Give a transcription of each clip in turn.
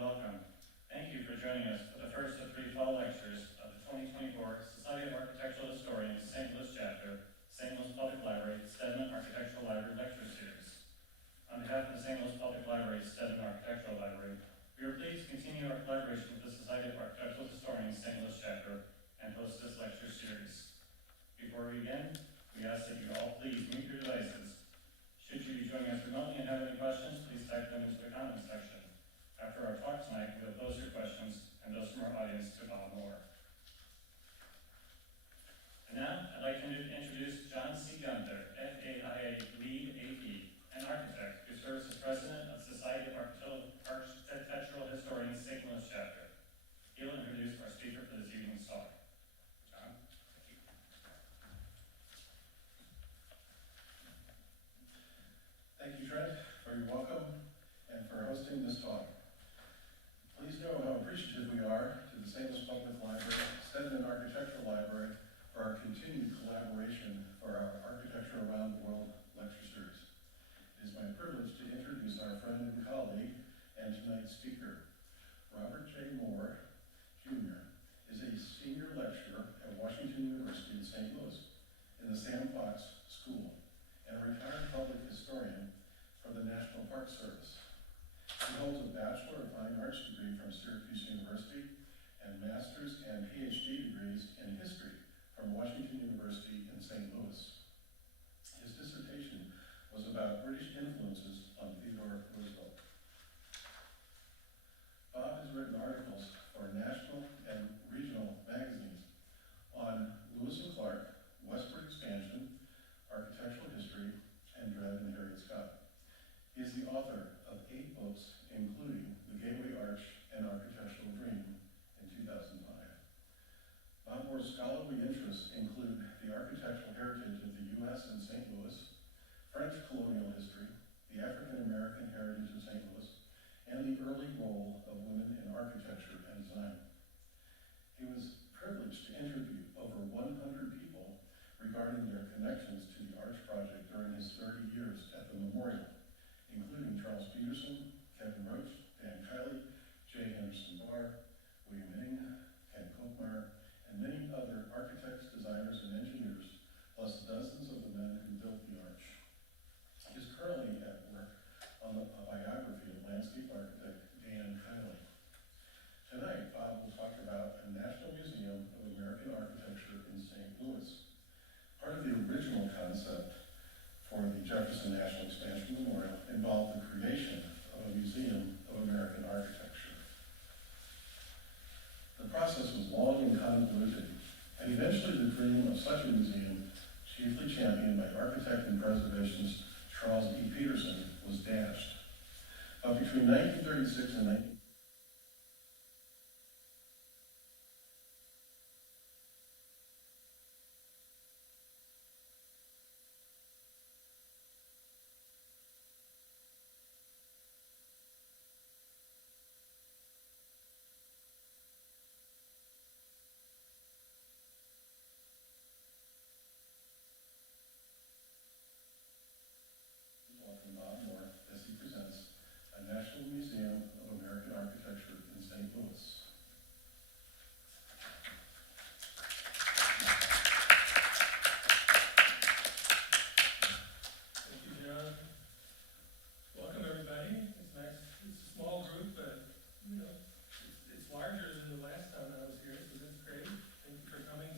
Welcome. Thank you for joining us for the first of 3 fall lectures of the 2024 Society of Architectural Historians St. Louis Chapter, St. Louis Public Library, Steedman Architectural Library Lecture Series. On behalf of the St. Louis Public Library, Steedman Architectural Library, we are pleased to continue our collaboration with the Society of Architectural Historians St. Louis Chapter and host this lecture series. Before we begin, we ask that you all please mute your devices. Should you be joining us remotely and have any questions, please type them into the comments section. After our talk tonight, we will pose your questions and those from our audience to follow more. And now, I'd like to introduce John C. Gunther, FAIA Lead AP, an architect who serves as president of the Society of Architectural Historians St. Louis Chapter. He will introduce our speaker for this evening's talk. John? Thank you, Trent, for your welcome and for hosting this talk. Please know how appreciative we are to the St. Louis Public Library, Steedman Architectural Library, for our continued collaboration for our Architecture Around the World lecture series. It is my privilege to introduce our friend and colleague and tonight's speaker. Robert J. Moore, Jr. is a senior lecturer at Washington University in St. Louis in the Sam Fox School and a retired public historian for the National Park Service. He holds a Bachelor of Fine Arts degree from Syracuse University and master's and PhD degrees in history from Washington University in St. Louis. His dissertation was about British influences on Theodore Roosevelt. Bob has written articles for national and regional magazines on Lewis and Clark, westward expansion, architectural history, and Dred and Harriet Scott. He is the author of 8 books, including The Gateway Arch and Architectural Dream in 2005. Bob Moore's scholarly interests include the architectural heritage of the U.S. and St. Louis, French colonial history, the African-American heritage of St. Louis, and the early role of women in architecture and design. He was privileged to interview over 100 people regarding their connections to the Arch Project during his 30 years at the memorial, including Charles Peterson, Kevin Roach, Dan Kiley, J. Henderson Barr, William Ing, Ken Kokmeyer, and many other architects, designers, and engineers, plus dozens of the men who built the Arch. He is currently at work on a biography of landscape architect Dan Kiley. Tonight, Bob will talk about a National Museum of American Architecture in St. Louis. Part of the original concept for the Jefferson National Expansion Memorial involved the creation of a Museum of American Architecture. The process was long and convoluted, and eventually the dream of such a museum, chiefly championed by architect and preservationist Charles E. Peterson, was dashed. But between 1936 and 19... Welcome Bob Moore as he presents a National Museum of American Architecture in St. Louis. Thank you, John. Welcome, everybody. It's nice. It's a small group, but it's larger than the last time I was here, so that's great. Thank you for coming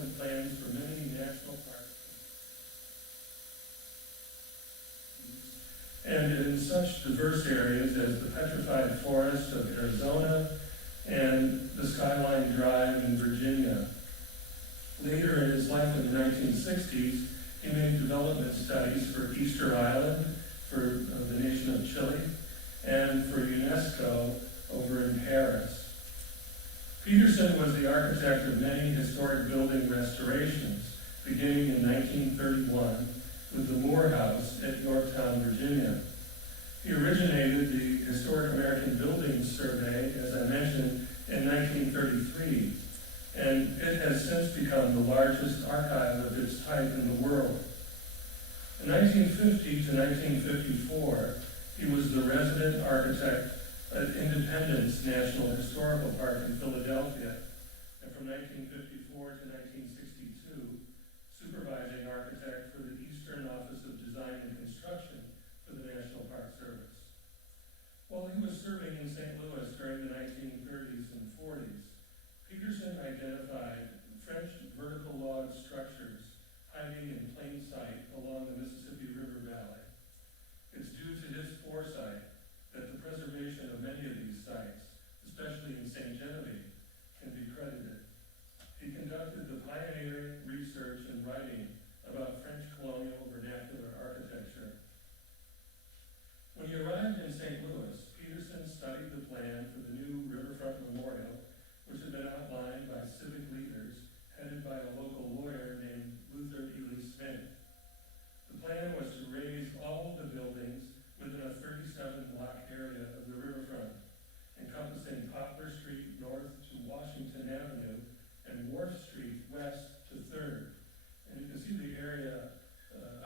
development plans for many national parks. And in such diverse areas as the Petrified Forest of Arizona and the Skyline Drive in Virginia. Later in his life in the 1960s, he made development studies for Easter Island, for the nation of Chile, and for UNESCO over in Paris. Peterson was the architect of many historic building restorations, beginning in 1931 with the Moore House at Yorktown, Virginia. He originated the Historic American Buildings Survey, as I mentioned, in 1933, and it has since become the largest archive of its type in the world. In 1950 to 1954, he was the resident architect at Independence National Historical Park in Philadelphia, and from 1954 to 1962, supervising architect for the Eastern Office of Design and Construction for the National Park Service. While he was serving in St. Louis during the 1930s and 40s, Peterson identified French vertical log structures hiding in plain sight along the Mississippi River Valley. It's due to his foresight that the preservation of many of these sites, especially in St. Genevieve, can be credited. He conducted the pioneering research and writing about French colonial vernacular architecture. When he arrived in St. Louis, Peterson studied the plan for the new riverfront memorial, which had been outlined by civic leaders headed by a local lawyer named Luther Ely Smith. The plan was to raise all of the buildings within a 37-block area of the riverfront, encompassing Poplar Street north to Washington Avenue and Wharf Street west to 3rd. And you can see the area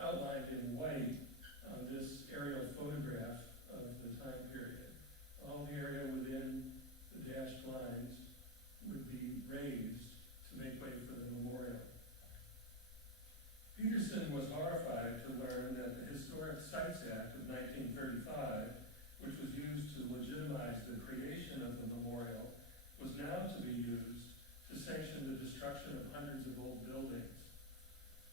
outlined in white on this aerial photograph of the time period. All the area within the dashed lines would be raised to make way for the memorial. Peterson was horrified to learn that the Historic Sites Act of 1935, which was used to legitimize the creation of the memorial, was now to be used to sanction the destruction of hundreds of old buildings.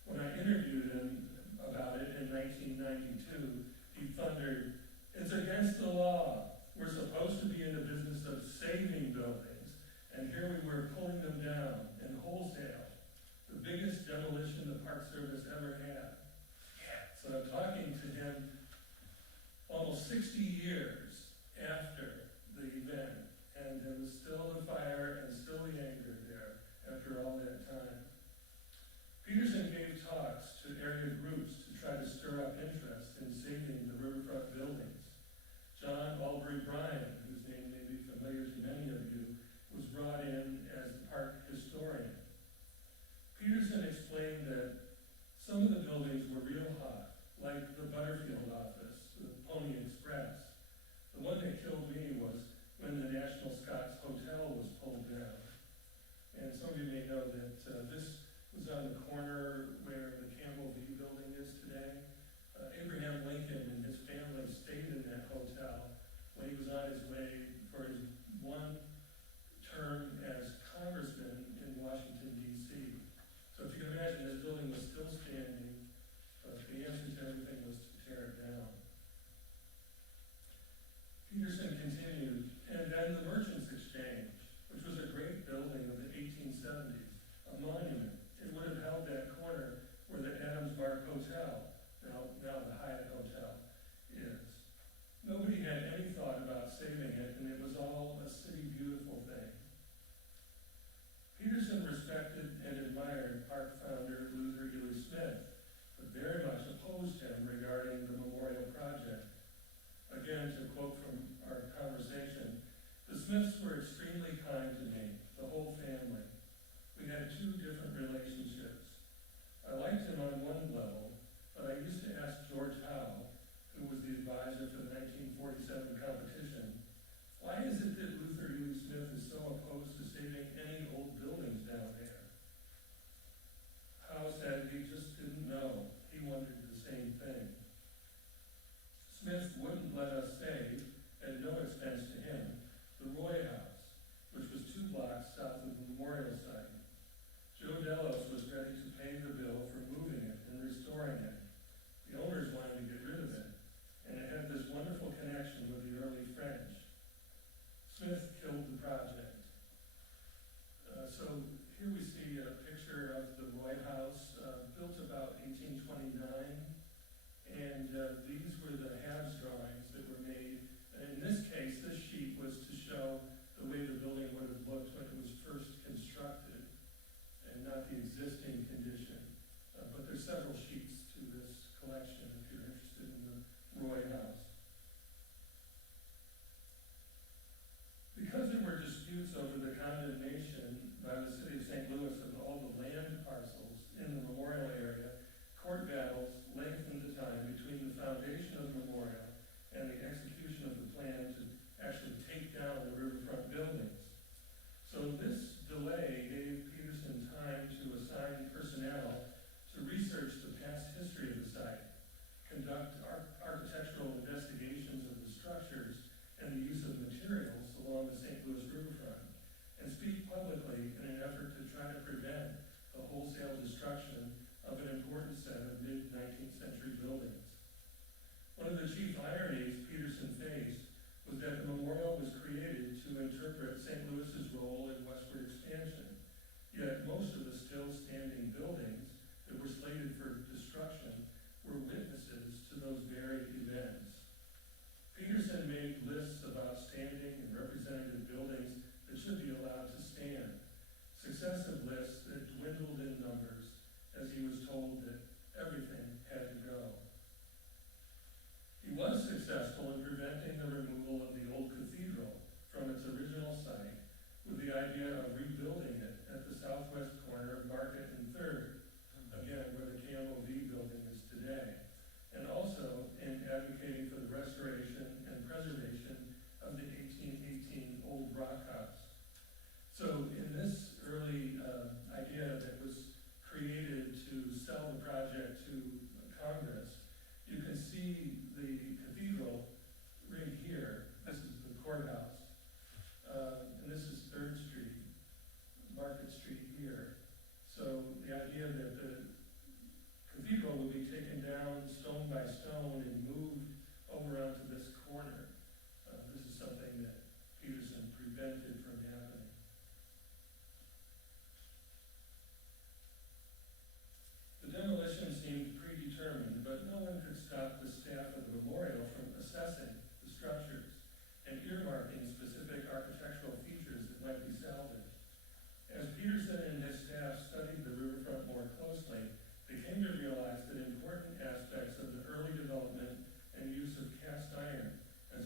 When I interviewed him about it in 1992, he thundered, "It's against the law. We're supposed to be in the business of saving buildings, and here we were pulling them down in wholesale. The biggest demolition the Park Service ever had." So I'm talking to him almost 60 years after the event, and there was still the fire and still the anger there after all that time. Peterson gave talks to area groups to try to stir up interest in saving the riverfront buildings. John Albury Bryan, whose name may be familiar to many of you, was brought in as the park historian. Peterson explained that some of the buildings were real hot, like the Butterfield office, the Pony Express, the cathedral would be taken down stone by stone and moved over onto this corner. This is something that Peterson prevented from happening. The demolition seemed predetermined, but no one could stop the staff of the memorial from assessing the structures and earmarking specific architectural features that might be salvaged. As Peterson and his staff studied the riverfront more closely, they came to realize that important aspects of the early development and use of cast iron as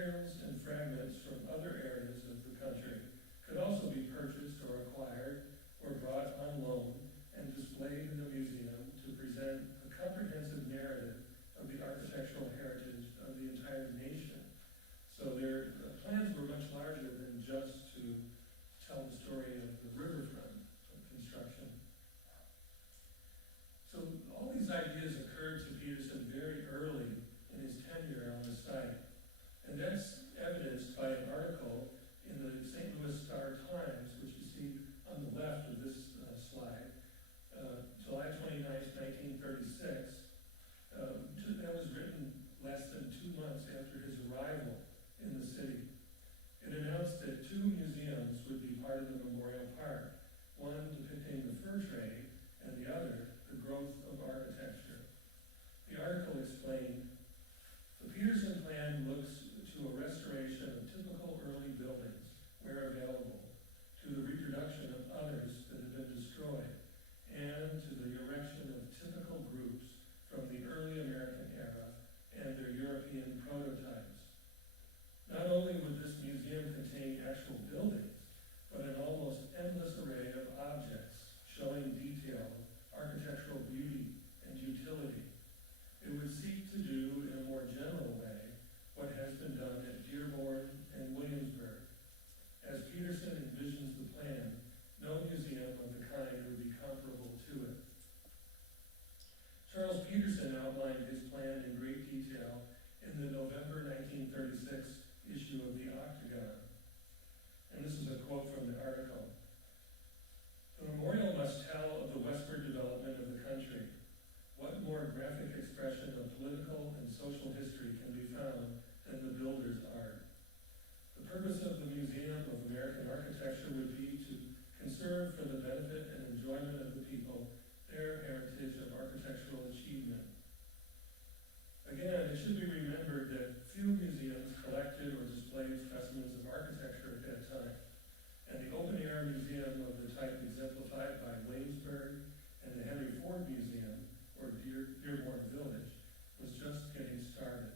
materials and fragments from other areas of the country could also be purchased or acquired or brought on loan and displayed in the museum to present a comprehensive narrative of the architectural heritage of the entire nation. So their plans were much larger than just to tell the story of the riverfront construction. So all these ideas occurred to Peterson very early in his tenure on the site. And that's evidenced by an article in the St. Louis Star-Times, which you see on the left of this slide, July 29th, 1936. That was written less than 2 months after his arrival in the city. It announced that 2 museums would be part of the Memorial Park, one depicting the fur trade and the other the growth of architecture. The article explained, the Peterson plan looks to a restoration of typical early buildings, where available, to the reproduction of others that have been destroyed, and to the erection of typical groups from the early American era and their European prototypes. Not only would this museum contain actual buildings, but an almost endless array of objects showing detail of architectural beauty and utility. It would seek to do in a more general way what has been done at Dearborn and Williamsburg. As Peterson envisions the plan, no museum of the kind would be comparable to it. Charles Peterson outlined his plan in great detail in the November 1936 issue of the Octagon. And this is a quote from the article. The memorial must tell of the westward development of the country. What more graphic expression of political and social history can be found than the builder's art? The purpose of the Museum of American Architecture would be to conserve for the benefit and enjoyment of the people their heritage of architectural achievement. Again, it should be remembered that few museums collected or displayed specimens of architecture at that time, and the open-air museum of the type exemplified by Williamsburg and the Henry Ford Museum, or Dearborn Village, was just getting started.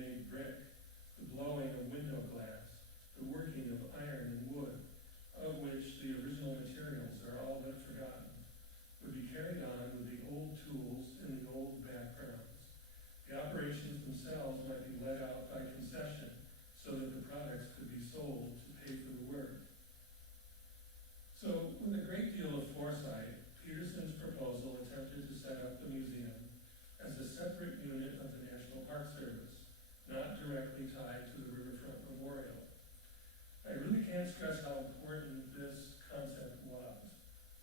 made brick, the blowing of window glass, the working of iron and wood, of which the original materials are all but forgotten, would be carried on with the old tools in the old backgrounds. The operations themselves might be let out by concession so that the products could be sold to pay for the work. So, with a great deal of foresight, Peterson's proposal attempted to set up the museum as a separate unit of the National Park Service, not directly tied to the Riverfront Memorial. I really can't stress how important this concept was,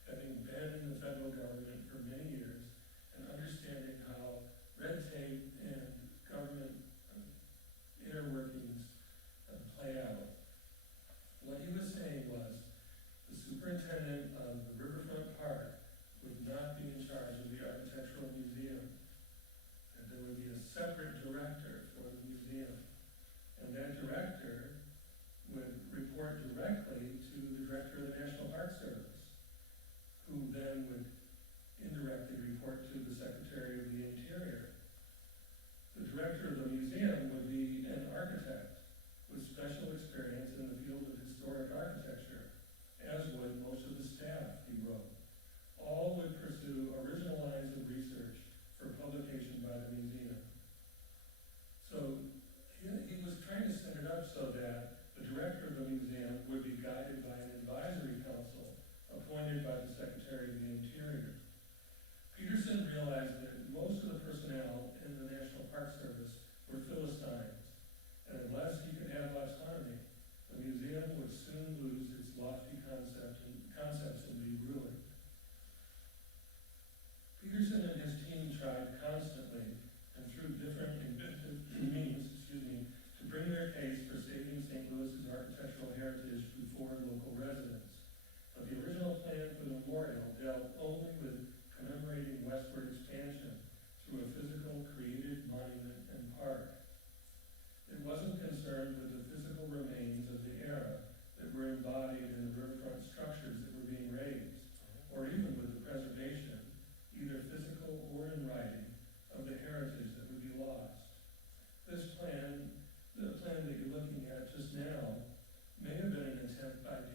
having been in the federal government for many years and understanding how red tape and government inner workings play out. What he was saying was the superintendent of the Riverfront Park would not be in charge of the architectural museum, that there would be a separate director for the museum, and that director would report directly to the director of the National Park Service, who then would indirectly report to the Secretary of the Interior. The director of the museum would be an architect with special experience in the field of historic architecture, as would most of the staff, he wrote. All would pursue original lines of research for publication by the museum. So he was trying to set it up so that the director of the museum would be guided by an advisory council appointed by the Secretary of the Interior. Peterson realized that most of the personnel in the National Park Service were Philistines, and unless he could have autonomy, the museum would soon lose its lofty concepts and be ruined. Peterson and his team tried constantly and through different means, to bring their case for saving St. Louis's architectural heritage before local residents. But the original plan for the memorial dealt only with commemorating westward expansion through a physical created monument and park. It wasn't concerned with the physical remains of the era that were embodied in the riverfront structures that were being raised, or even with the preservation, either physical or in writing, of the heritage that would be lost. This plan, the plan that you're looking at just now, may have been an attempt by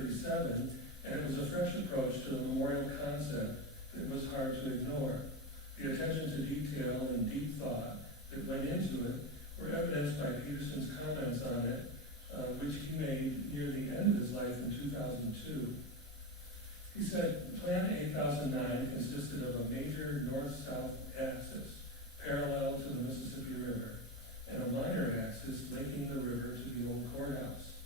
1937, and it was a fresh approach to the memorial concept that was hard to ignore. The attention to detail and deep thought that went into it were evidenced by Peterson's comments on it, which he made near the end of his life in 2002. He said, Plan 8009 consisted of a major north-south axis parallel to the Mississippi River, and a minor axis linking the river to the old courthouse.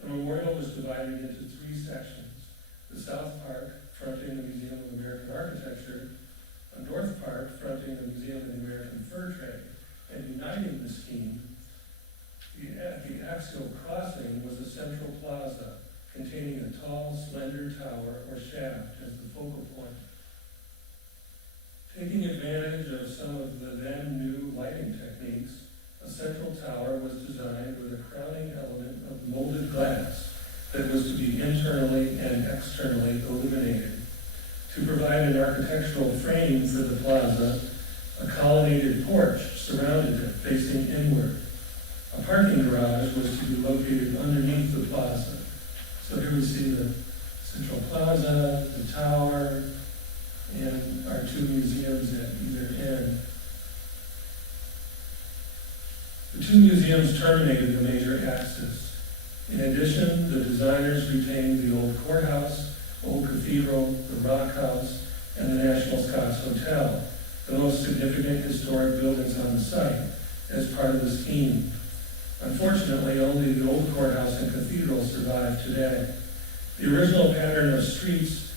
The memorial was divided into three sections: the south part fronting the Museum of American Architecture, a north part fronting the Museum of the American Fur Trade, and uniting the scheme, the axial crossing was a central plaza containing a tall, slender tower or shaft as the focal point. Taking advantage of some of the then new lighting techniques, a central tower was designed with a crowning element of molded glass that was to be internally and externally illuminated. To provide an architectural frame for the plaza, a colonnaded porch surrounded it, facing inward. A parking garage was to be located underneath the plaza. So here we see the central plaza, the tower, and our two museums at either end. The two museums terminated the major axis. In addition, the designers retained the old courthouse, old cathedral, the Rock House, and the National Scots Hotel, the most significant historic buildings on the site, as part of the scheme. Unfortunately, only the old courthouse and cathedral survive today. The original pattern of streets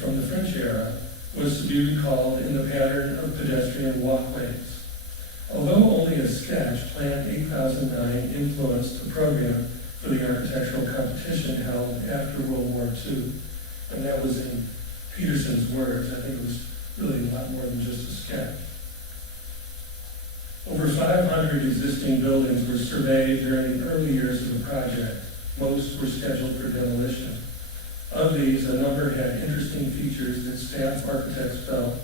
from the French era was to be recalled in the pattern of pedestrian walkways. Although only a sketch, Plan 8009 influenced the program for the architectural competition held after World War II. And that was in Peterson's words. I think it was really a lot more than just a sketch. Over 500 existing buildings were surveyed during the early years of the project. Most were scheduled for demolition. Of these, a number had interesting features that staff architects felt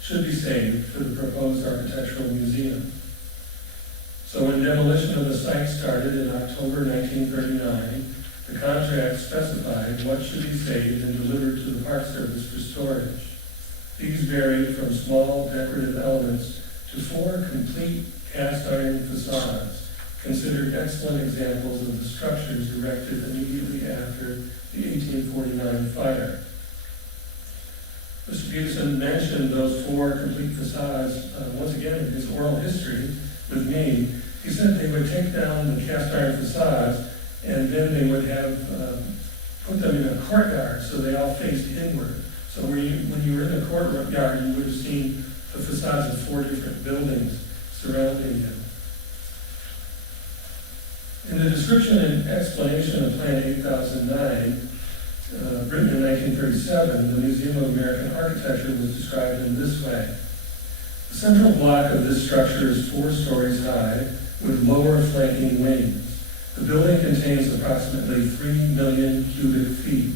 should be saved for the proposed architectural museum. So when demolition of the site started in October 1939, the contract specified what should be saved and delivered to the Park Service for storage. These varied from small decorative elements to 4 complete cast iron facades, considered excellent examples of the structures erected immediately after the 1849 fire. Mr. Peterson mentioned those 4 complete facades once again in his oral history with me. He said they would take down the cast iron facades and then they would have put them in a courtyard so they all faced inward. So when you were in the courtyard, you would have seen the facades of 4 different buildings surrounding you. In the description and explanation of Plan 8009, written in 1937, the Museum of American Architecture was described in this way. The central block of this structure is 4 stories high with lower flanking wings. The building contains approximately 3 million cubic feet.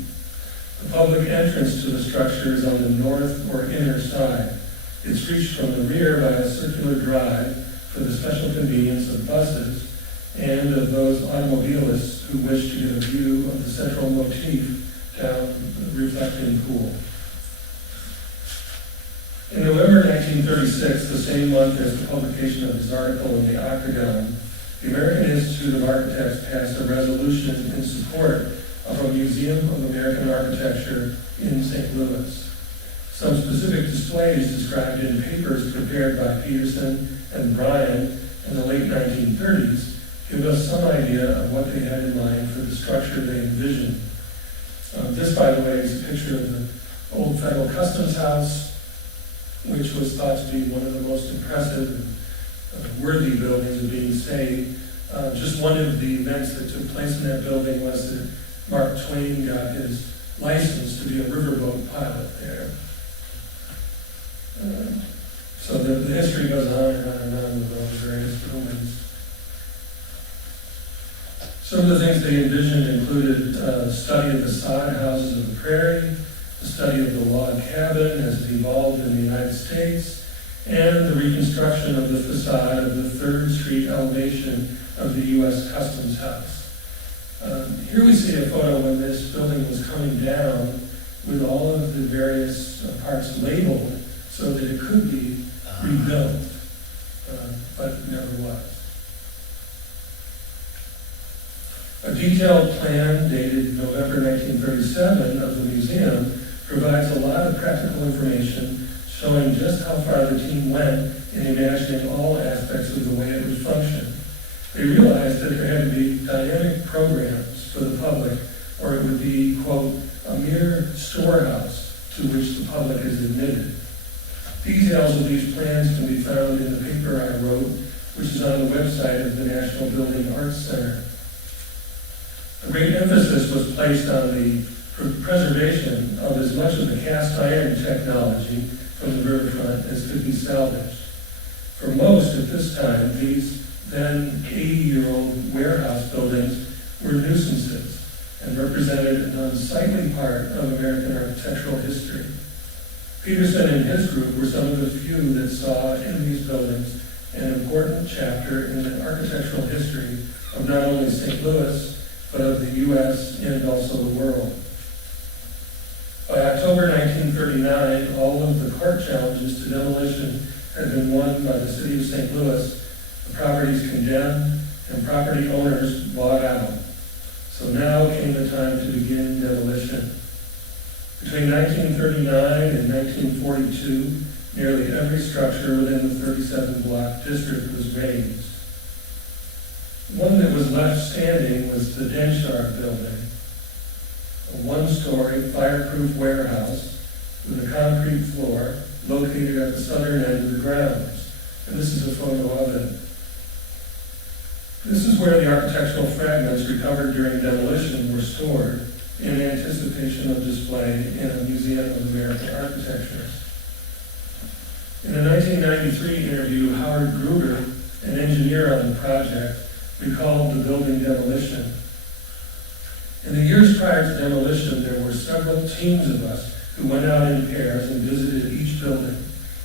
The public entrance to the structure is on the north or inner side. It's reached from the rear by a circular drive for the special convenience of buses and of those automobilists who wish to get a view of the central motif down the reflecting pool. In November 1936, the same month as the publication of his article in the Octagon, the American Institute of Architects passed a resolution in support of a Museum of American Architecture in St. Louis. Some specific displays described in papers prepared by Peterson and Bryan in the late 1930s give us some idea of what they had in mind for the structure they envisioned. This, by the way, is a picture of the old Federal Customs House, which was thought to be one of the most impressive and worthy buildings of being saved. Just one of the events that took place in that building was that Mark Twain got his license to be a riverboat pilot there. So the history goes on and on and on with those various buildings. Some of the things they envisioned included a study of the sod houses of the prairie, a study of the log cabin as it evolved in the United States, and the reconstruction of the facade of the 3rd Street elevation of the U.S. Customs House. Here we see a photo when this building was coming down with all of the various parts labeled so that it could be rebuilt, but never was. A detailed plan dated November 1937 of the museum provides a lot of practical information showing just how far the team went in imagining all aspects of the way it would function. They realized that there had to be dynamic programs for the public, or it would be, quote, a mere storehouse to which the public is admitted. Details of these plans can be found in the paper I wrote, which is on the website of the National Building Arts Center. A great emphasis was placed on the preservation of as much of the cast iron technology from the riverfront as could be salvaged. For most at this time, these then 80-year-old warehouse buildings were nuisances and represented an unsightly part of American architectural history. Peterson and his group were some of the few that saw in these buildings an important chapter in the architectural history of not only St. Louis, but of the U.S. and also the world. By October 1939, all of the court challenges to demolition had been won by the city of St. Louis, the properties condemned, and property owners bought out. So now came the time to begin demolition. Between 1939 and 1942, nearly every structure within the 37-block district was razed. One that was left standing was the Denshard building, a one-story fireproof warehouse with a concrete floor located at the southern end of the grounds. And this is a photo of it. This is where the architectural fragments recovered during demolition were stored in anticipation of display in a Museum of American Architecture. In a 1993 interview, Howard Gruber, an engineer on the project, recalled the building demolition. In the years prior to demolition, there were several teams of us who went out in pairs and visited each building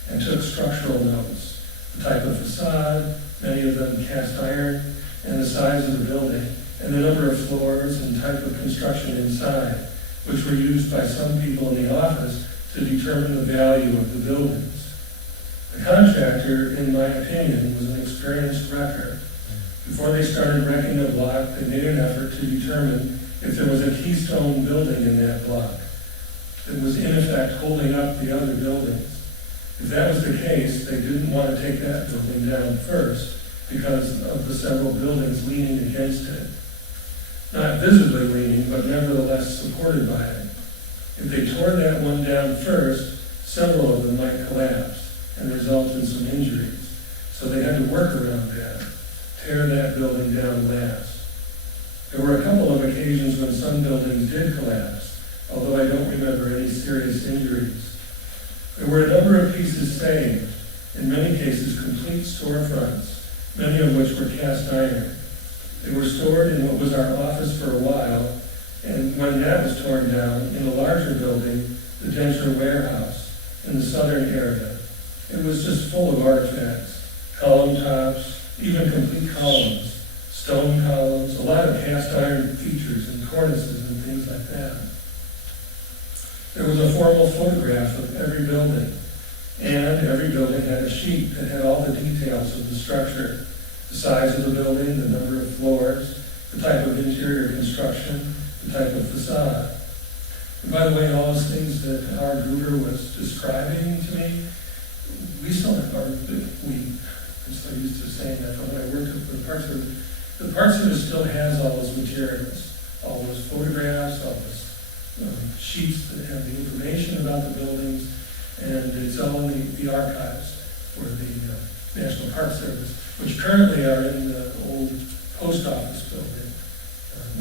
and took structural notes, the type of facade, many of them cast iron, and the size of the building, and the number of floors and type of construction inside, which were used by some people in the office to determine the value of the buildings. The contractor, in my opinion, was an experienced wrecker. Before they started wrecking a block, they made an effort to determine if there was a keystone building in that block that was in effect holding up the other buildings. If that was the case, they didn't want to take that building down first because of the several buildings leaning against it. Not visibly leaning, but nevertheless supported by it. If they tore that one down first, several of them might collapse and result in some injuries. So they had to work around that, tear that building down last. There were a couple of occasions when some buildings did collapse, although I don't remember any serious injuries. There were a number of pieces saved, in many cases complete storefronts, many of which were cast iron. They were stored in what was our office for a while, and when that was torn down, in a larger building, the Denshard warehouse, in the southern area. It was just full of artifacts, column tops, even complete columns, stone columns, a lot of cast iron features and cornices and things like that. There was a formal photograph of every building, and every building had a sheet that had all the details of the structure, the size of the building, the number of floors, the type of interior construction, the type of facade. And by the way, all those things that Howard Gruber was describing to me, we still have, I'm so used to saying that from when I worked with the Park Service still has all those materials, all those photographs, all those sheets that have the information about the buildings, and it's all in the archives for the National Park Service, which currently are in the old post office building.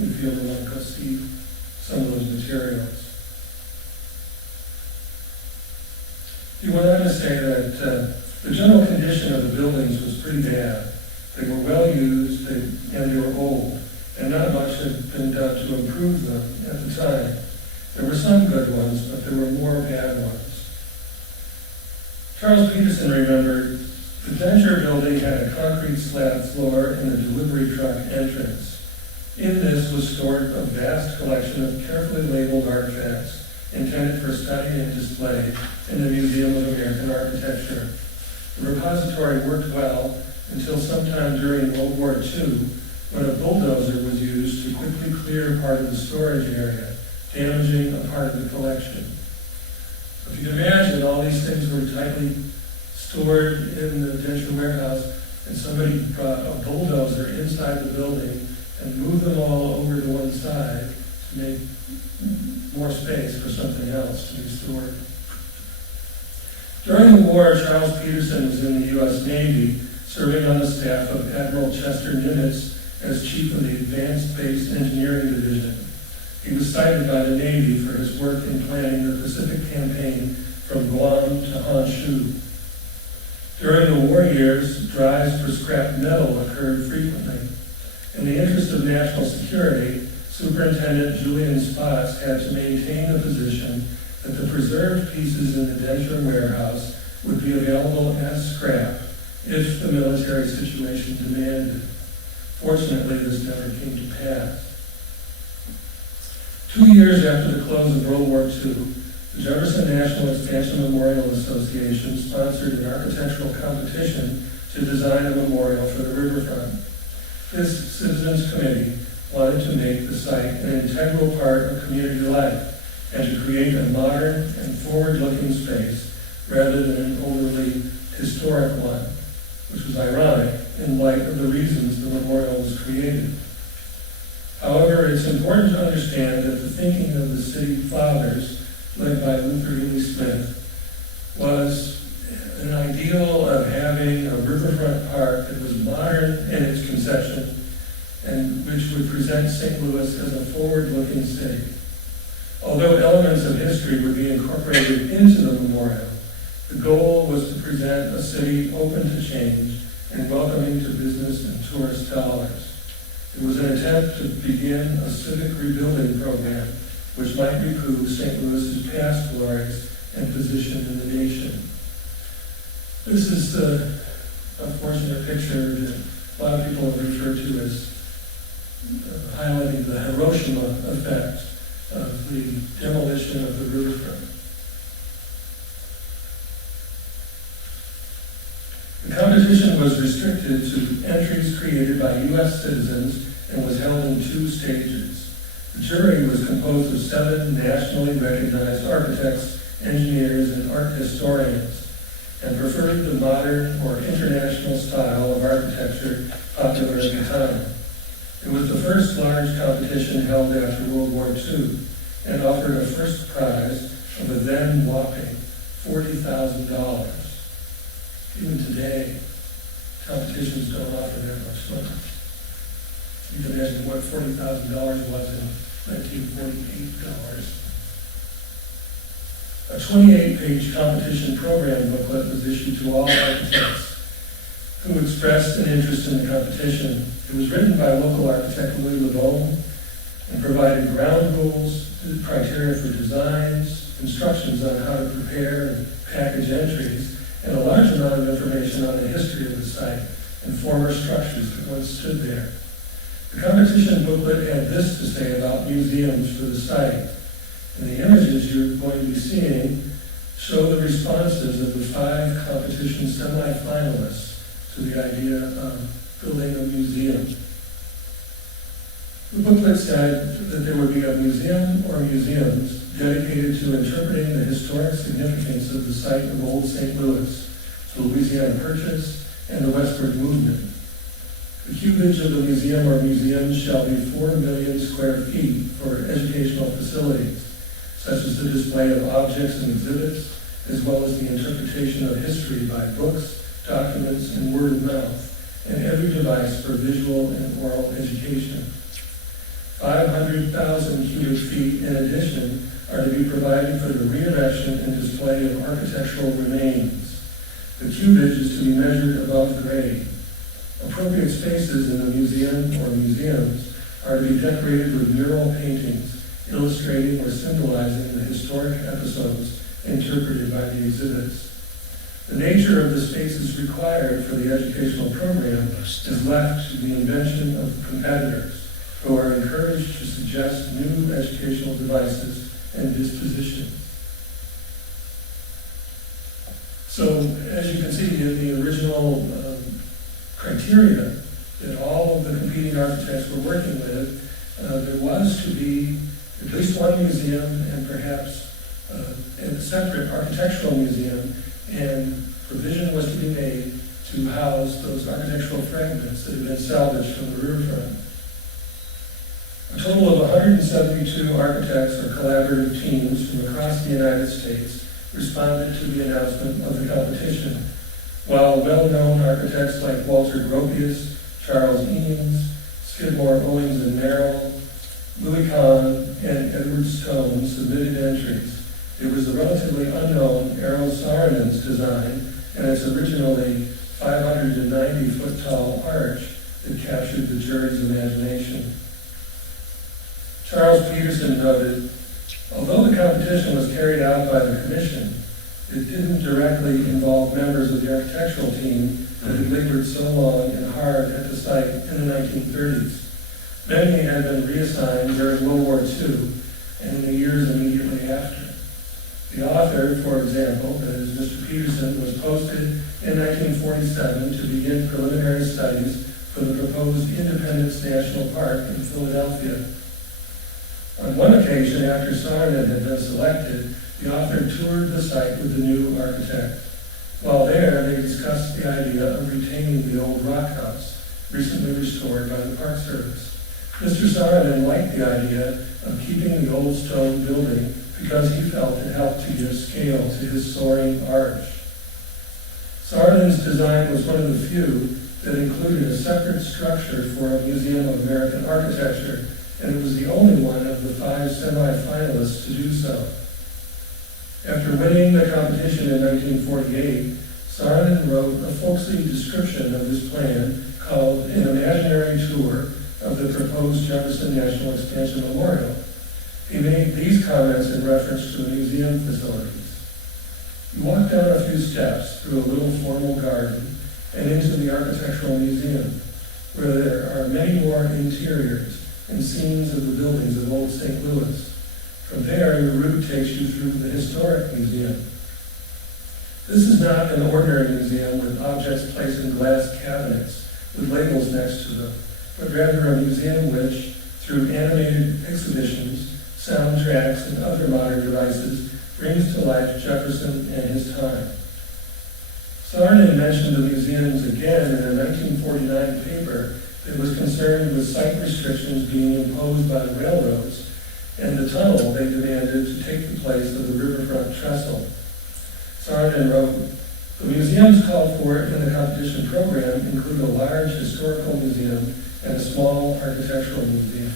If you ever want to go see some of those materials. He went on to say that the general condition of the buildings was pretty bad. They were well used and they were old, and not much had been done to improve them at the time. There were some good ones, but there were more bad ones. Charles Peterson remembered the Denshard building had a concrete slab floor in the delivery truck entrance. In this was stored a vast collection of carefully labeled artifacts intended for study and display in the Museum of American Architecture. The repository worked well until sometime during World War II, when a bulldozer was used to quickly clear part of the storage area, damaging a part of the collection. If you can imagine, all these things were tightly stored in the Denture warehouse, and somebody brought a bulldozer inside the building and moved them all over to one side to make more space for something else to be stored. During the war, Charles Peterson was in the U.S. Navy, serving on the staff of Admiral Chester Nimitz as chief of the Advanced Base Engineering Division. He was cited by the Navy for his work in planning the Pacific Campaign from Guam to Honshu. During the war years, drives for scrap metal occurred frequently. In the interest of national security, Superintendent Julian Spotts had to maintain the position that the preserved pieces in the Denture warehouse would be available as scrap if the military situation demanded. Fortunately, this never came to pass. 2 years after the close of World War II, the Jefferson National Expansion Memorial Association sponsored an architectural competition to design a memorial for the riverfront. This citizens committee wanted to make the site an integral part of community life and to create a modern and forward-looking space rather than an overly historic one, which was ironic in light of the reasons the memorial was created. However, it's important to understand that the thinking of the city fathers, led by Luther Ely Smith, was an ideal of having a riverfront park that was modern in its conception and which would present St. Louis as a forward-looking city. Although elements of history would be incorporated into the memorial, the goal was to present a city open to change and welcoming to business and tourist dollars. It was an attempt to begin a civic rebuilding program which might recoup St. Louis's past glories and position in the nation. This is the unfortunate picture that a lot of people have referred to as highlighting the Hiroshima effect of the demolition of the riverfront. The competition was restricted to entries created by U.S. citizens and was held in 2 stages. The jury was composed of 7 nationally recognized architects, engineers, and art historians, and preferred the modern or international style of architecture popular at the time. It was the first large competition held after World War II and offered a first prize of a then whopping $40,000. Even today, competitions don't offer that much money. You can imagine what $40,000 was in 1948 dollars. A 28-page competition program booklet was issued to all architects who expressed an interest in the competition. It was written by local architect Louis LeBon and provided ground rules, criteria for designs, instructions on how to prepare and package entries, and a large amount of information on the history of the site and former structures that once stood there. The competition booklet had this to say about museums for the site. And the images you're going to be seeing show the responses of the 5 competition semi-finalists to the idea of building a museum. The booklet said that there would be a museum or museums dedicated to interpreting the historic significance of the site of Old St. Louis, the Louisiana Purchase, and the Westward Movement. The cubage of the museum or museums shall be 4 million square feet for educational facilities, such as the display of objects and exhibits, as well as the interpretation of history by books, documents, and word of mouth, and every device for visual and oral education. 500,000 cubic feet, in addition, are to be provided for the re-erection and display of architectural remains. The cubage is to be measured above grade. Appropriate spaces in the museum or museums are to be decorated with mural paintings, illustrating or symbolizing the historic episodes interpreted by the exhibits. The nature of the spaces required for the educational program is left to the invention of the competitors, who are encouraged to suggest new educational devices and dispositions. So, as you can see, in the original criteria that all of the competing architects were working with, there was to be at least one museum and perhaps a separate architectural museum, and provision was to be made to house those architectural fragments that had been salvaged from the riverfront. A total of 172 architects or collaborative teams from across the United States responded to the announcement of the competition, while well-known architects like Walter Gropius, Charles Eames, Skidmore, Owings and Merrill, Louis Kahn, and Edward Stone submitted entries. It was the relatively unknown Saarinen's design and its originally 590-foot tall arch that captured the jury's imagination. Charles Peterson noted, although the competition was carried out by the commission, it didn't directly involve members of the architectural team that had labored so long and hard at the site in the 1930s. Many had been reassigned during World War II and in the years immediately after. The author, for example, that is Mr. Peterson, was posted in 1947 to begin preliminary studies for the proposed Independence National Park in Philadelphia. On one occasion, after Saarinen had been selected, the author toured the site with the new architect. While there, they discussed the idea of retaining the old rock house, recently restored by the Park Service. Mr. Saarinen liked the idea of keeping the old stone building because he felt it helped to give scale to his soaring arch. Saarinen's design was one of the few that included a separate structure for a Museum of American Architecture, and it was the only one of the 5 semi-finalists to do so. After winning the competition in 1948, Saarinen wrote a folksy description of his plan called An Imaginary Tour of the Proposed Jefferson National Expansion Memorial. He made these comments in reference to the museum facilities. You walk down a few steps through a little formal garden and into the Architectural Museum, where there are many more interiors and scenes of the buildings of Old St. Louis. From there, your route takes you through the Historic Museum. This is not an ordinary museum with objects placed in glass cabinets with labels next to them, but rather a museum which, through animated exhibitions, soundtracks, and other modern devices, brings to life Jefferson and his time. Saarinen mentioned the museums again in a 1949 paper that was concerned with site restrictions being imposed by the railroads and the tunnel they demanded to take the place of the riverfront trestle. Saarinen wrote, the museums called for in the competition program include a large historical museum and a small architectural museum.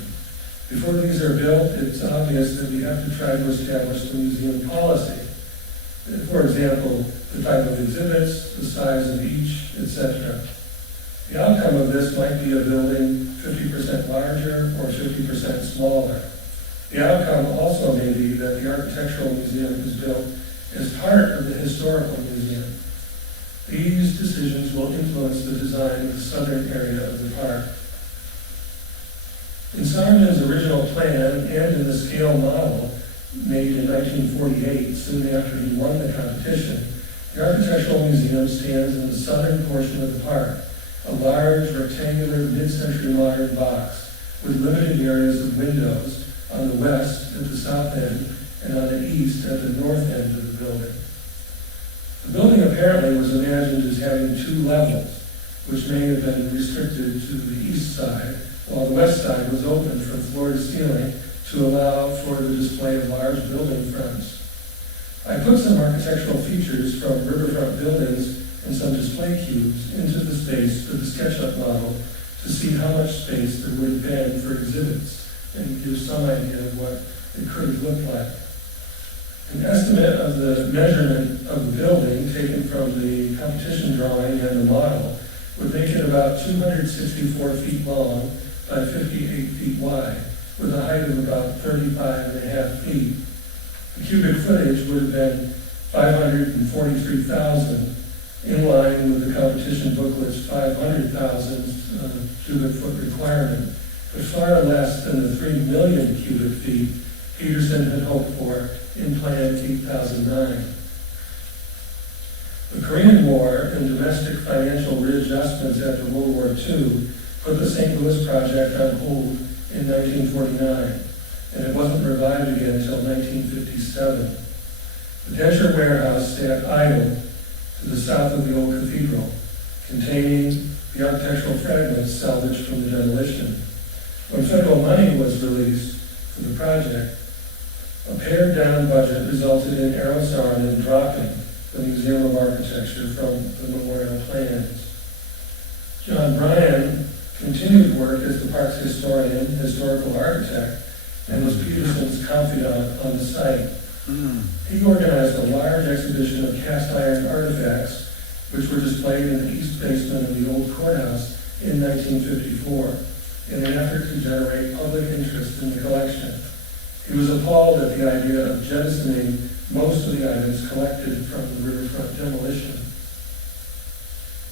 Before these are built, it's obvious that we have to try to establish the museum policy. For example, the type of exhibits, the size of each, etc. The outcome of this might be a building 50% larger or 50% smaller. The outcome also may be that the Architectural Museum is built as part of the Historical Museum. These decisions will influence the design of the southern area of the park. In Saarinen's original plan and in the scale model made in 1948, soon after he won the competition, the Architectural Museum stands in the southern portion of the park, a large rectangular mid-century modern box with limited areas of windows on the west at the south end and on the east at the north end of the building. The building apparently was imagined as having 2 levels, which may have been restricted to the east side, while the west side was open from floor to ceiling to allow for the display of large building fronts. I put some architectural features from riverfront buildings and some display cubes into the space for the SketchUp model to see how much space there would have been for exhibits and give some idea of what it could have looked like. An estimate of the measurement of the building taken from the competition drawing and the model would make it about 264 feet long by 58 feet wide, with a height of about 35.5 feet. The cubic footage would have been 543,000, in line with the competition booklet's 500,000 cubic foot requirement, but far less than the 3 million cubic feet Peterson had hoped for in Plan 8009. The Korean War and domestic financial readjustments after World War II put the St. Louis project on hold in 1949, and it wasn't revived again until 1957. The Densher warehouse sat idle to the south of the old cathedral, containing the architectural fragments salvaged from the demolition. When federal money was released for the project, a pared-down budget resulted in Saarinen dropping the Museum of Architecture from the memorial plans. John Bryan continued work as the park's historian, historical architect, and was Peterson's confidant on the site. He organized a large exhibition of cast iron artifacts, which were displayed in the east basement of the old courthouse in 1954, in an effort to generate public interest in the collection. He was appalled at the idea of jettisoning most of the items collected from the riverfront demolition.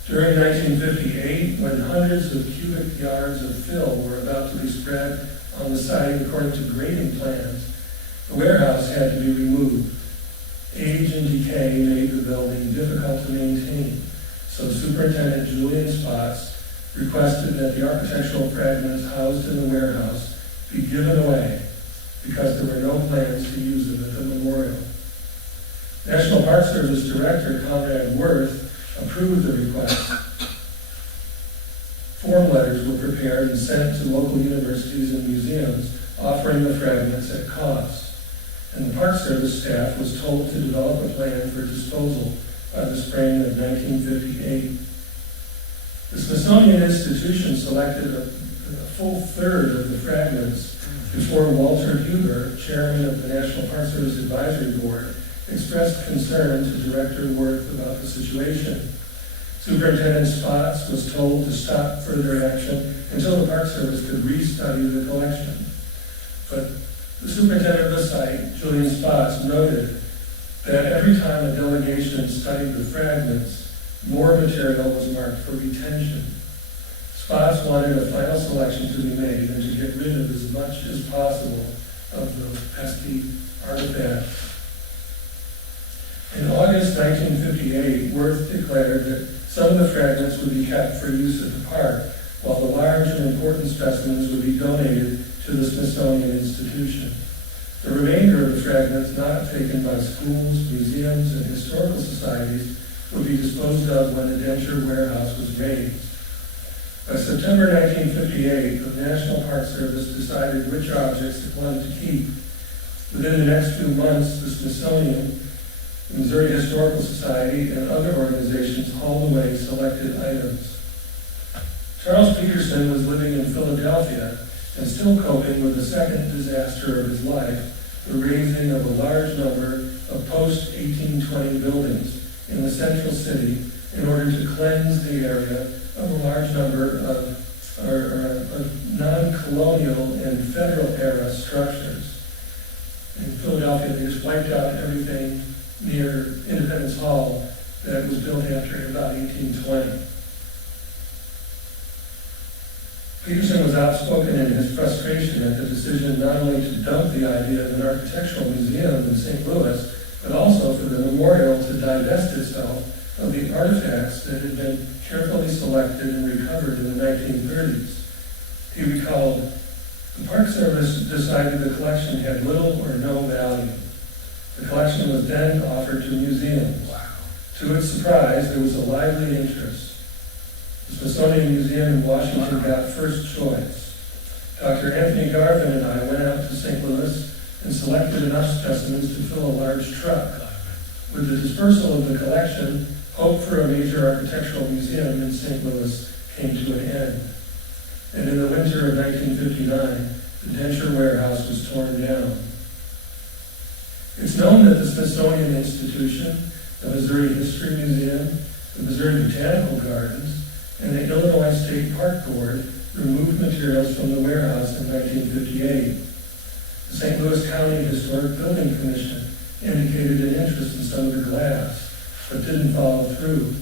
During 1958, when hundreds of cubic yards of fill were about to be spread on the site according to grading plans, the warehouse had to be removed. Age and decay made the building difficult to maintain, so Superintendent Julian Spotts requested that the architectural fragments housed in the warehouse be given away because there were no plans to use them at the memorial. National Park Service Director Conrad Worth approved the request. Form letters were prepared and sent to local universities and museums offering the fragments at cost. And the Park Service staff was told to develop a plan for disposal by the spring of 1958. The Smithsonian Institution selected a full third of the fragments before Walter Huber, chairman of the National Park Service Advisory Board, expressed concern to Director Worth about the situation. Superintendent Spotts was told to stop further action until the Park Service could restudy the collection. But the superintendent of the site, Julian Spotts, noted that every time a delegation studied the fragments, more material was marked for retention. Spotts wanted a final selection to be made and to get rid of as much as possible of those pesky artifacts. In August 1958, Worth declared that some of the fragments would be kept for use at the park, while the large and important specimens would be donated to the Smithsonian Institution. The remainder of the fragments not taken by schools, museums, and historical societies would be disposed of when the Densher warehouse was raised. By September 1958, the National Park Service decided which objects it wanted to keep. Within the next few months, the Smithsonian, the Missouri Historical Society, and other organizations hauled away selected items. Charles Peterson was living in Philadelphia and still coping with the second disaster of his life, the razing of a large number of post-1820 buildings in the central city in order to cleanse the area of a large number of non-colonial and federal-era structures. In Philadelphia, they just wiped out everything near Independence Hall that was built after about 1820. Peterson was outspoken in his frustration at the decision not only to dump the idea of an architectural museum in St. Louis, but also for the memorial to divest itself of the artifacts that had been carefully selected and recovered in the 1930s. He recalled, the Park Service decided the collection had little or no value. The collection was then offered to museums. Wow. To its surprise, there was a lively interest. The Smithsonian Museum in Washington got first choice. Dr. Anthony Garvin and I went out to St. Louis and selected enough specimens to fill a large truck. With the dispersal of the collection, hope for a major architectural museum in St. Louis came to an end. And in the winter of 1959, the Densher warehouse was torn down. It's known that the Smithsonian Institution, the Missouri History Museum, the Missouri Botanical Gardens, and the Illinois State Park Board removed materials from the warehouse in 1958. The St. Louis County Historic Building Commission indicated an interest in some of the glass, but didn't follow through.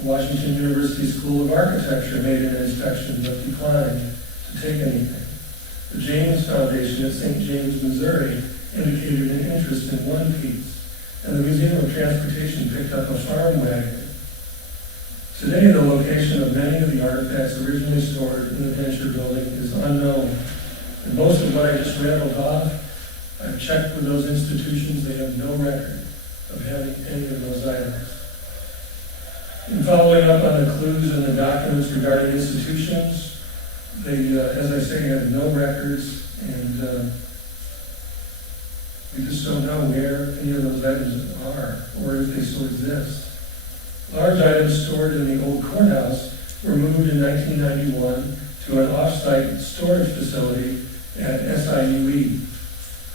The Washington University School of Architecture made an inspection, but declined to take anything. The James Foundation at St. James, Missouri indicated an interest in one piece, and the Museum of Transportation picked up a farm wagon. Today, the location of many of the artifacts originally stored in the Venture building is unknown, and most of what I just rattled off, I've checked with those institutions. They have no record of having any of those items. In following up on the clues in the documents regarding institutions, they, as I say, have no records, and we just don't know where any of those items are, or if they still exist. Large items stored in the old courthouse were moved in 1991 to an off-site storage facility at SIUE.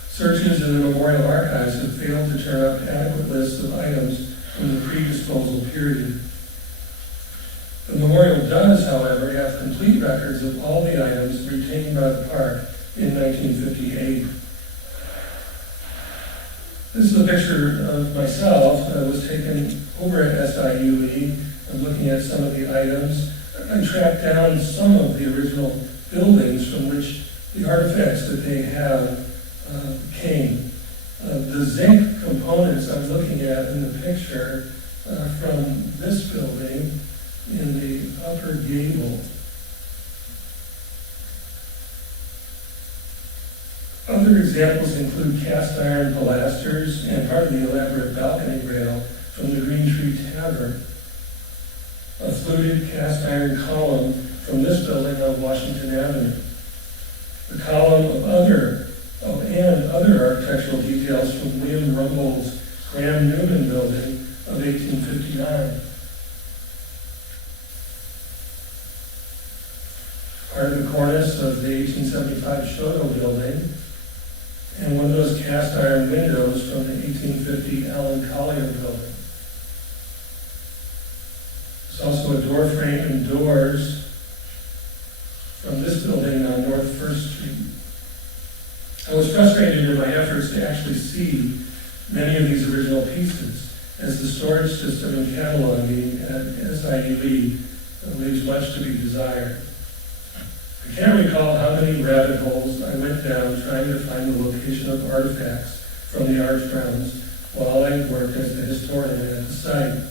Searches in the Memorial Archives have failed to turn up adequate lists of items from the pre-disposal period. The memorial does, however, have complete records of all the items retained by the park in 1958. This is a picture of myself that was taken over at SIUE. I'm looking at some of the items. I tracked down some of the original buildings from which the artifacts that they have came. The zinc components I'm looking at in the picture from this building in the upper gable. Other examples include cast iron pilasters and part of the elaborate balcony rail from the Green Tree Tavern, a fluted cast iron column from this building on Washington Avenue, the column and other architectural details from William Rumbold's Graham Newman building of 1859. Part of the cornice of the 1875 Shoto building, and one of those cast iron windows from the 1850 Allen Collier building. There's also a door frame and doors from this building on North 1st Street. I was frustrated in my efforts to actually see many of these original pieces, as the storage system and cataloging at SIUE leaves much to be desired. I can't recall how many rabbit holes I went down trying to find the location of artifacts from the arch grounds while I worked as the historian at the site.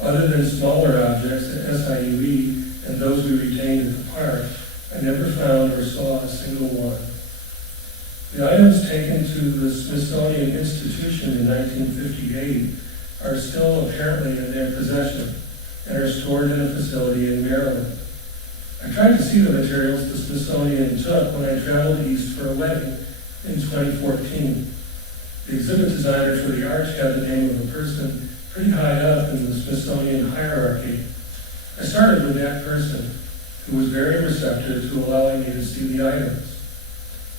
Other than smaller objects at SIUE and those we retained at the park, I never found or saw a single one. The items taken to the Smithsonian Institution in 1958 are still apparently in their possession and are stored in a facility in Maryland. I tried to see the materials the Smithsonian took when I traveled east for a wedding in 2014. The exhibit designer for the arch had the name of a person pretty high up in the Smithsonian hierarchy. I started with that person, who was very receptive to allowing me to see the items.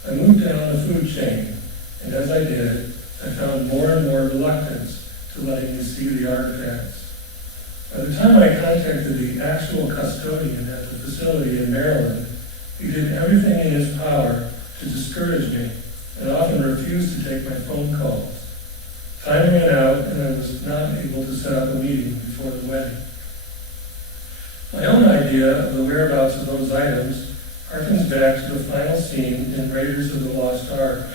I moved down the food chain, and as I did, I found more and more reluctance to letting me see the artifacts. By the time I contacted the actual custodian at the facility in Maryland, he did everything in his power to discourage me and often refused to take my phone calls. Time ran out, and I was not able to set up a meeting before the wedding. My own idea of the whereabouts of those items harkens back to the final scene in Raiders of the Lost Ark.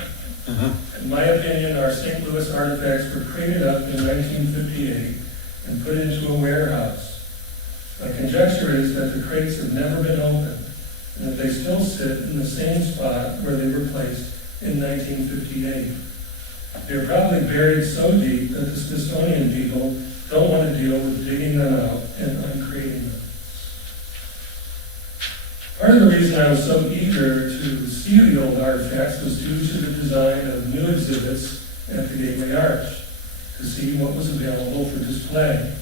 In my opinion, our St. Louis artifacts were crated up in 1958 and put into a warehouse. My conjecture is that the crates have never been opened, and that they still sit in the same spot where they were placed in 1958. They are probably buried so deep that the Smithsonian people don't want to deal with digging them out and uncrating them. Part of the reason I was so eager to see the old artifacts was due to the design of new exhibits at the Gateway Arch, to see what was available for display.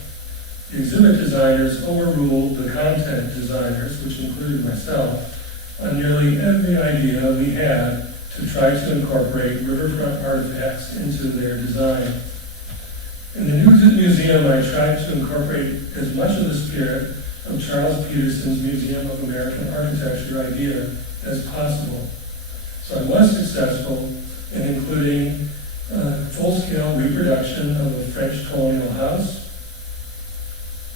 The exhibit designers overruled the content designers, which included myself, on nearly every idea we had to try to incorporate riverfront artifacts into their design. In the new museum, I tried to incorporate as much of the spirit of Charles Peterson's Museum of American Architecture idea as possible. So I was successful in including full-scale reproduction of a French colonial house,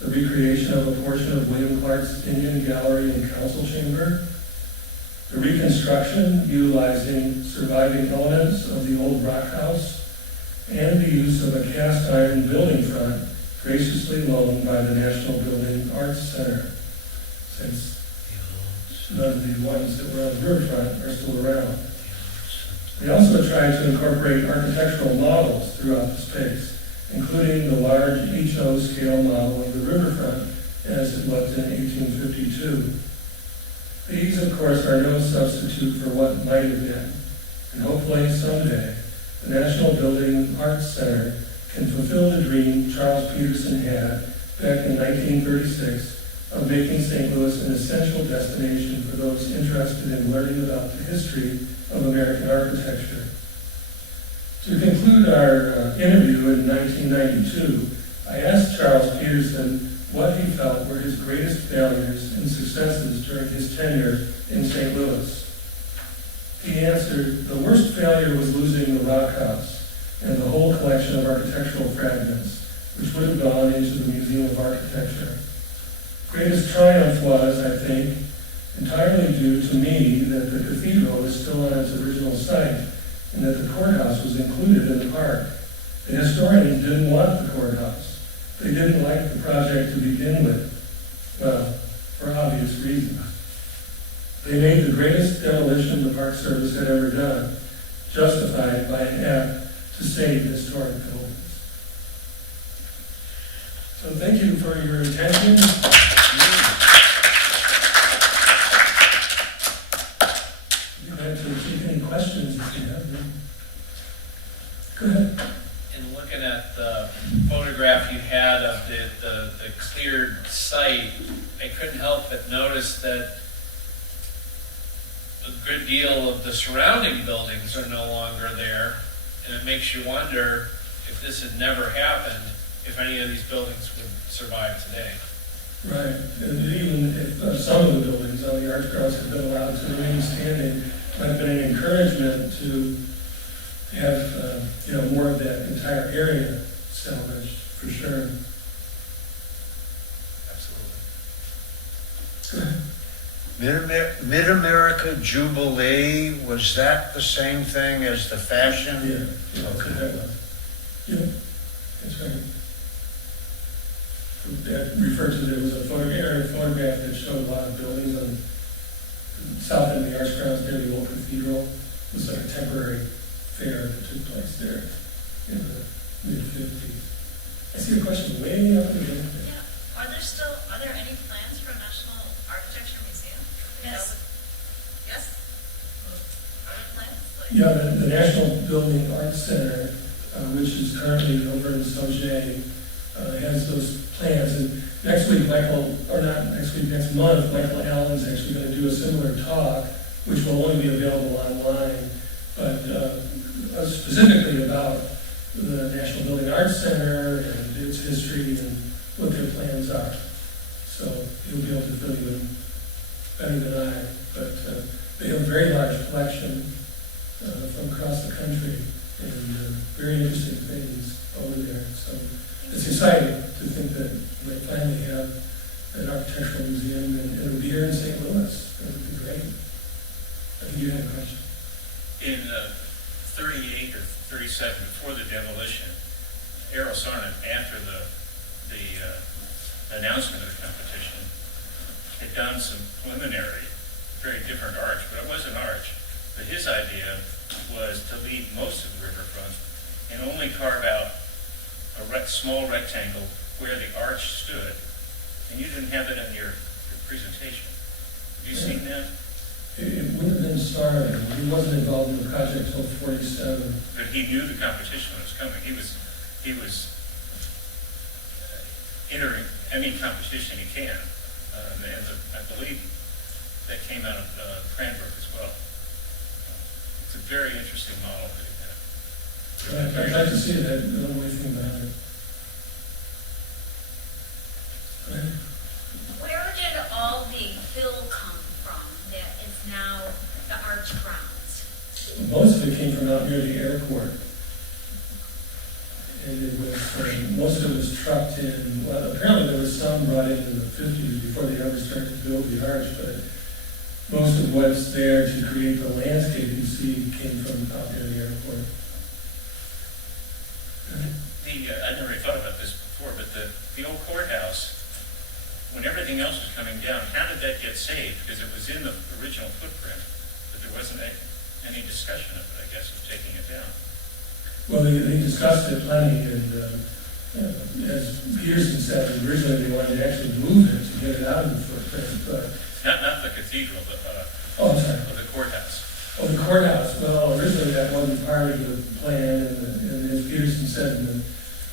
the recreation of a portion of William Clark's Indian Gallery and Council Chamber, The reconstruction, utilizing surviving elements of the old rock house, and the use of a cast iron building front graciously loaned by the National Building Arts Center, since none of the ones that were on the riverfront are still around. They also tried to incorporate architectural models throughout the space, including the large HO scale model of the riverfront as it looked in 1852. These, of course, are no substitute for what might have been, and hopefully someday, the National Building Arts Center can fulfill the dream Charles Peterson had back in 1936 of making St. Louis an essential destination for those interested in learning about the history of American architecture. To conclude our interview in 1992, I asked Charles Peterson what he felt were his greatest failures and successes during his tenure in St. Louis. He answered, "The worst failure was losing the Rock House and the whole collection of architectural fragments, which would have gone into the Museum of Architecture. Greatest triumph was, I think, entirely due to me that the cathedral is still on its original site and that the courthouse was included in the park. The historians didn't want the courthouse. They didn't like the project to begin with. Well, for obvious reasons. They made the greatest demolition the Park Service had ever done, justified by an act to save historic buildings." So thank you for your attention. You'd like to take any questions if you have them. Go ahead. In looking at the photograph you had of the cleared site, I couldn't help but notice that a good deal of the surrounding buildings are no longer there, and it makes you wonder if this had never happened, if any of these buildings would survive today. Right, and even if some of the buildings on the Arts Grounds have been allowed to remain standing, might have been an encouragement to have, more of that entire area salvaged, for sure. Absolutely. Mid-America Jubilee, was that the same thing as the fashion? Yeah, that's what that was. Yeah, that's right. That referred to, there was a photograph that showed a lot of buildings on the south end of the Arts Grounds near the old cathedral. It was like a temporary fair that took place there in the mid-50s. I see a question way up in the end. Yeah, are there any plans for a National Architecture Museum? Yes. Yes? Are there plans? Yeah, the National Building Arts Center, which is currently over in Salvaging, has those plans. And next month, Michael Allen's actually going to do a similar talk, which will only be available online, but specifically about the National Building Arts Center and its history and what their plans are. So he'll be able to fill you in better than I, but they have a very large collection from across the country and very interesting things over there. So it's exciting to think that they finally have an architectural museum and it'll be here in St. Louis. It would be great. I think you had a question. In 38 or 37, before the demolition, Errol Saarinen, after the announcement of the competition, had done some preliminary, very different arch, but it was an arch. But his idea was to leave most of the riverfront and only carve out a small rectangle where the arch stood. And you didn't have it in your presentation. Have you seen that? It would have been Saarinen. He wasn't involved in the project until 47. But he knew the competition was coming. He was entering any competition he can. And I believe that came out of Cranbrook as well. It's a very interesting model that he had. I'd like to see it. I don't know anything about it. Go ahead. Where did all the fill come from that is now the arch grounds? Most of it came from out near the airport. And it was, most of it was trucked in, well, apparently there was some brought in the 50s before they ever started to build the arch, but most of what's there to create the landscape you see came from out near the airport. I never thought about this before, but the old courthouse, when everything else was coming down, how did that get saved? Because it was in the original footprint, but there wasn't any discussion of it, I guess, of taking it down. Well, they discussed it plenty, and as Peterson said, originally they wanted to actually move it to get it out of the footprint, but... Not the cathedral, but Oh, I'm sorry. the courthouse. Oh, the courthouse, well, originally that wasn't part of the plan, and as Peterson said in the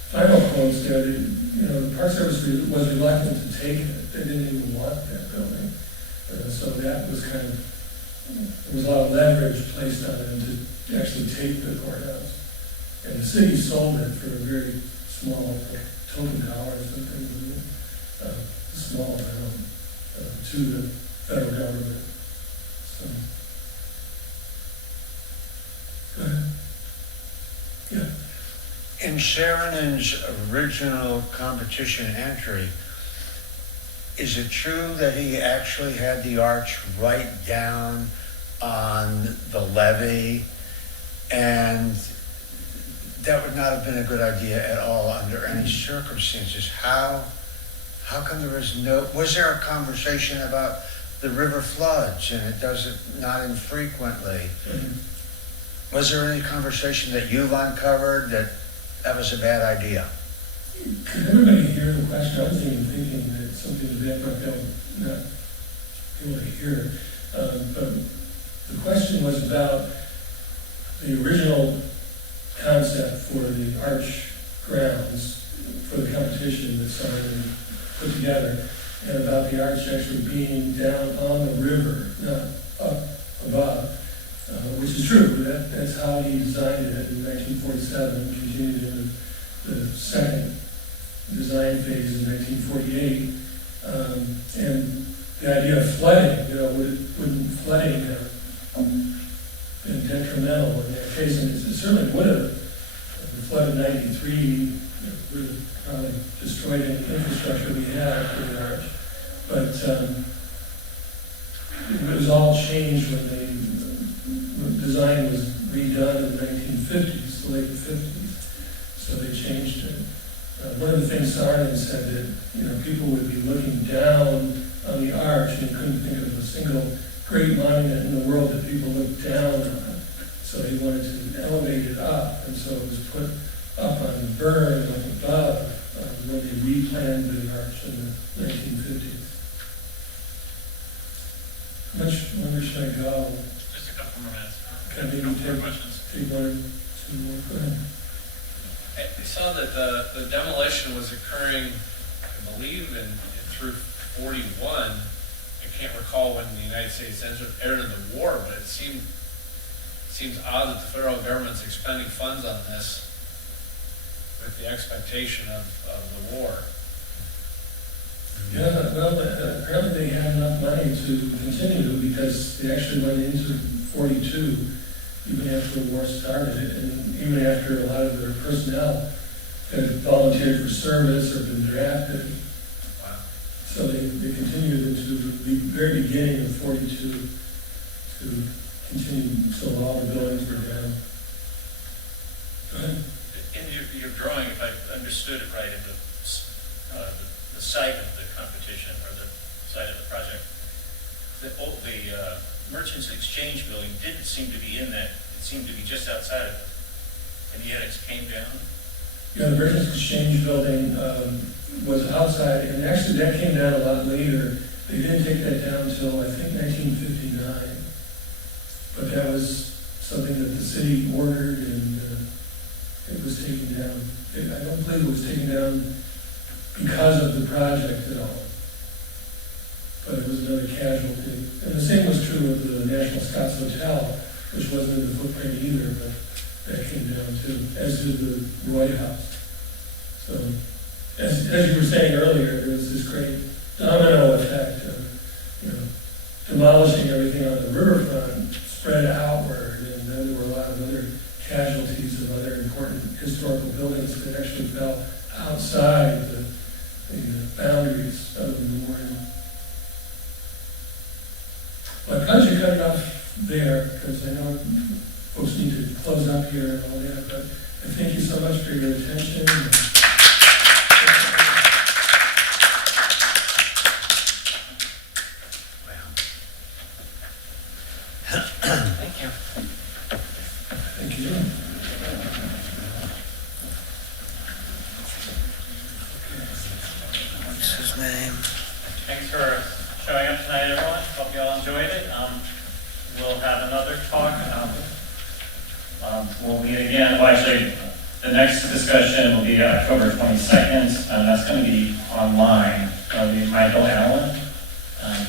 final quotes there, the Park Service was reluctant to take it. They didn't even want that building. So that was kind of, there was a lot of leverage placed on them to actually take the courthouse. And the city sold it for a very small, token dollars, I think, a small amount to the federal government. So. Go ahead. Yeah. In Saarinen's original competition entry, is it true that he actually had the arch right down on the levee? And that would not have been a good idea at all under any circumstances. How come was there a conversation about the river floods, and it does it not infrequently? Was there any conversation that you've uncovered that was a bad idea? Could everybody hear the question? I was even thinking that something to that, but not able to hear it. But the question was about the original concept for the arch grounds for the competition that Saarinen put together, and about the arch actually being down on the river, not up above, which is true. That's how he designed it in 1947, continued in the second design phase in 1948. And the idea of flooding, wouldn't flooding have been detrimental in that case? And it certainly would have. The flood of 93 would have probably destroyed any infrastructure we had for the arch. But it was all changed when the design was redone in the 1950s, the late 50s. So they changed it. One of the things Saarinen said that people would be looking down on the arch and couldn't think of a single great monument in the world that people looked down on. So he wanted to elevate it up, and so it was put up on the berm like above when they replanned the arch in the 1950s. How much longer should I go? Just a couple more minutes. Can I maybe take one or two more? Go ahead. I saw that the demolition was occurring, I believe, through 41. I can't recall when the United States entered the war, but it seems odd that the federal government's expending funds on this with the expectation of the war. Yeah, well, apparently they had enough money to continue because they actually went into 42 even after the war started, and even after a lot of their personnel had volunteered for service or been drafted. Wow. So they continued into the very beginning of 42 to continue until all the buildings were down. Go ahead. In your drawing, if I understood it right, of the site of the competition or the site of the project, the Merchants Exchange building didn't seem to be in that. It seemed to be just outside of it, and yet it came down. Yeah, the Merchants Exchange building was outside, and actually that came down a lot later. They didn't take that down until I think 1959, but that was something that the city ordered, and it was taken down. I don't believe it was taken down because of the project at all, but it was another casualty. And the same was true of the National Scots Hotel, which wasn't in the footprint either, but that came down too, as did the Roy House. So, as you were saying earlier, there was this great domino effect of, demolishing everything on the riverfront, spread outward, and then there were a lot of other casualties of other important historical buildings that actually fell outside the boundaries of the memorial. Well, there, because I know folks need to close up here and all that, but I thank you so much for your attention. Thank you. Thank you. What's his name? Thanks for showing up tonight, everyone. Hope you all enjoyed it. We'll have another talk. We'll meet again. Well, actually, the next discussion will be October 22nd. That's going to be online. That'll be Michael Allen.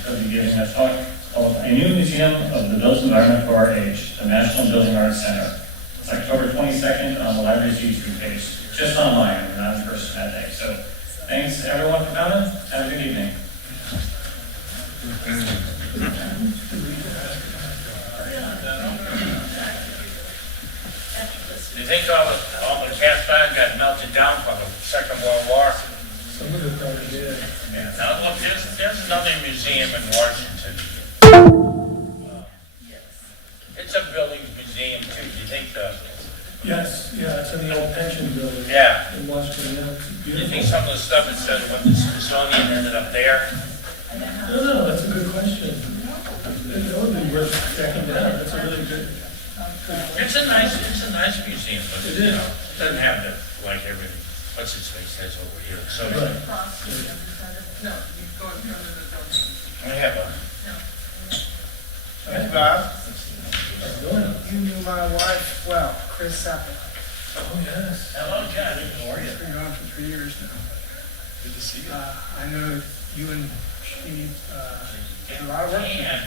He'll be giving a talk called A New Museum of the Built Environment for Our Age, the National Building Arts Center. It's October 22nd on the library's YouTube page. Just online, we're not in person that day. So thanks everyone for coming. Have a good evening. You think all the cast iron got melted down from the Second World War? Some of it probably did. Yeah. Now, look, there's another museum in Washington. It's a buildings museum too. Do you think Yes, yeah, it's in the old pension building. Yeah. In Washington, yeah, it's do you think beautiful. some of the stuff that said when the Smithsonian ended up there? No, that's a good question. It would be worth checking out. That's a really good. It's a nice museum, but It you is. know, it doesn't have the, like everything, what's its face has over here. So Right. I have a, Hey, Bob, How's it going? you knew my wife well, Chris Sapple. Oh, yes. hello, Ken. How are you? She's been gone for 3 years now. Good to see you. I know you and she did a lot of work together.